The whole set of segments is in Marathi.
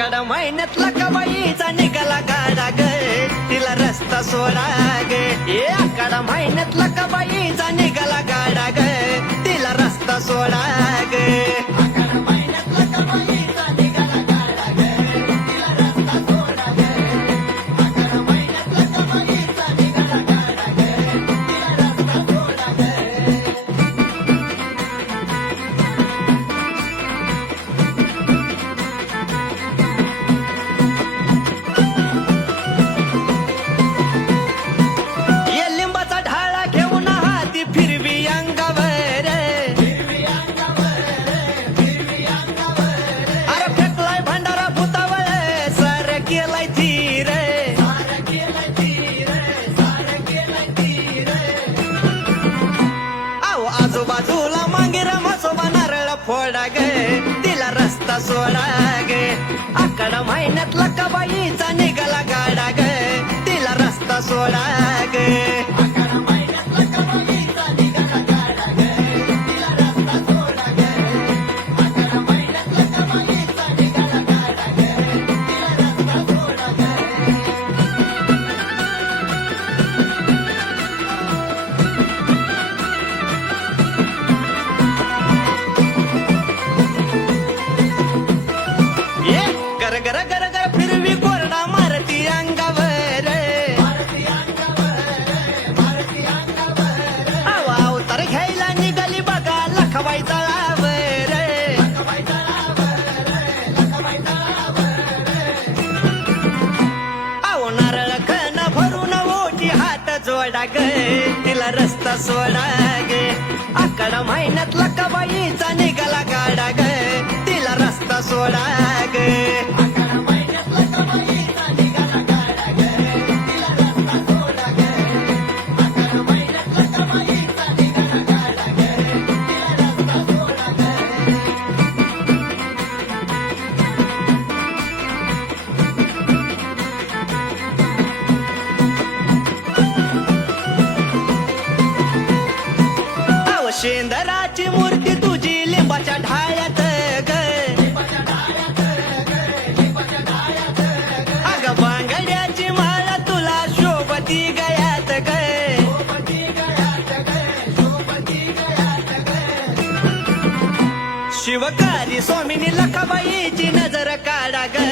आकाड महिन्यातला कबाईचा निघाला गाडा ग तिला रस्ता सोडा ग ए आकाड महिन्यातला कबाईचा निघाला गाडा ग तिला रस्ता सोडा ग आकाड महिन्यातला कबाईचा निघाला गाडा ग तिला रस्ता सोडा ग आकाड महिन्यातला कबाईचा निघाला गाडा ग तिला रस्ता सोडा ग आजूबाजूला मांगेरा म्हसोबा नारळ फोडा ग तिला रस्ता सोडा ग आकाड महिन्यातला कबाईचा निघाला गाडा ग तिला रस्ता सोडा ग आकाड महिन्यातला कबाईचा निघाला गाडा ग तिला रस्ता सोडा ग आकाड महिन्यातला कबाईचा निघाला गाडा ग तिला रस्ता सोडा ग गर गर गर गर फिरवी कोरडा मारती अंगावर आवा अवतार घ्यायला निघाली बघा लखबाई तळावर आव नारळ खण भरून ओटी हात जोडा ग तिला रस्ता सोडा ग आकाड महिन्यातला कबाईचा निघाला गाडा ग तिला रस्ता सोडा ग आकाड महिन्यातला कबाईचा निघाला गाडा ग तिला रस्ता सोडा ग आकाड महिन्यातला कबाईचा निघाला गाडा ग तिला रस्ता सोडा ग शेंदराची मूर्ती तुझी लिंबाच्या ढाळ्यात ग अग बांगड्याची माळा तुला शोभती गयात ग शिवकारी स्वामिनी लखाबाईची नजर काढा ग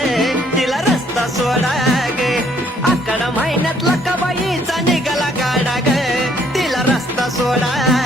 तिला रस्ता सोडा ग आकाड महिन्यात लखाबाईचा निघाला गाडा ग तिला रस्ता सोडा